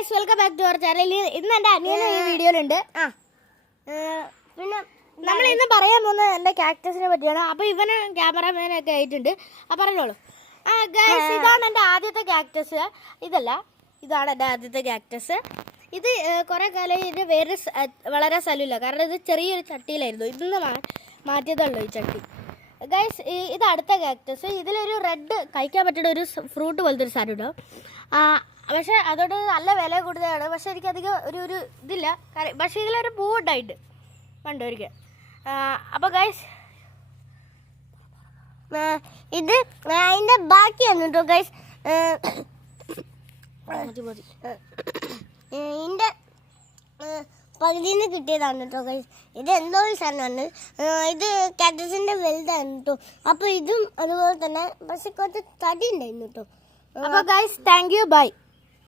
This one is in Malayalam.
Guys welcome back to our channel. ഇന്ന് എൻ്റെ അനിയനും ഈ വീഡിയോയിലുണ്ട്. പിന്നെ നമ്മൾ ഇന്ന് പറയാൻ പോകുന്നത് എൻ്റെ കാക്ടസിനെ പറ്റിയാണ്. അപ്പോൾ ഇവന് ക്യാമറാമാനൊക്കെ ആയിട്ടുണ്ട്. പറഞ്ഞോളൂ. ഗൈസ് ഇതാണ് എൻ്റെ ആദ്യത്തെ കാക്ടസ്. ഇതാണ് എൻ്റെ ആദ്യത്തെ കാക്ടസ്. ഇത് കുറേ കാലം ഇതിൻ്റെ വേറെ വളരെ സ്ഥലമില്ല, കാരണം ഇത് ചെറിയൊരു ചട്ടിയിലായിരുന്നു. ഇന്ന് മാറ്റിയതുള്ളൂ ഈ ചട്ടി. ഗൈസ് ഇത് അടുത്ത കാക്ടസ്. ഇതിലൊരു റെഡ് കഴിക്കാൻ പറ്റുന്ന ഒരു ഫ്രൂട്ട് പോലത്തെ ഒരു സാധനം ഉണ്ടാവും. പക്ഷേ അതോട് നല്ല വില കൂടുതലാണ്. പക്ഷേ എനിക്കധികം ഒരു ഇതില്ല. പക്ഷേ ഇതിലൊരു പൂവുണ്ടായിട്ട് പണ്ട് ഒരിക്കൽ. അപ്പോൾ ഗൈസ് ഇത് അതിൻ്റെ ബാക്കിയാണ് കേട്ടോ ഗൈസ്. ഇതിൻ്റെ പകുതിന്ന് കിട്ടിയതാണ് കേട്ടോ ഗൈസ്. ഇത് എന്തോ ഒരു സാധനമാണ്. ഇത് കാക്ടസിൻ്റെ വലുതാണ് കേട്ടോ. അപ്പോൾ ഇതും അതുപോലെ തന്നെ, പക്ഷെ കുറച്ച് തടി ഉണ്ടായിരുന്നു കേട്ടോ. അപ്പോൾ ഗൈസ് താങ്ക് യു, ബൈ.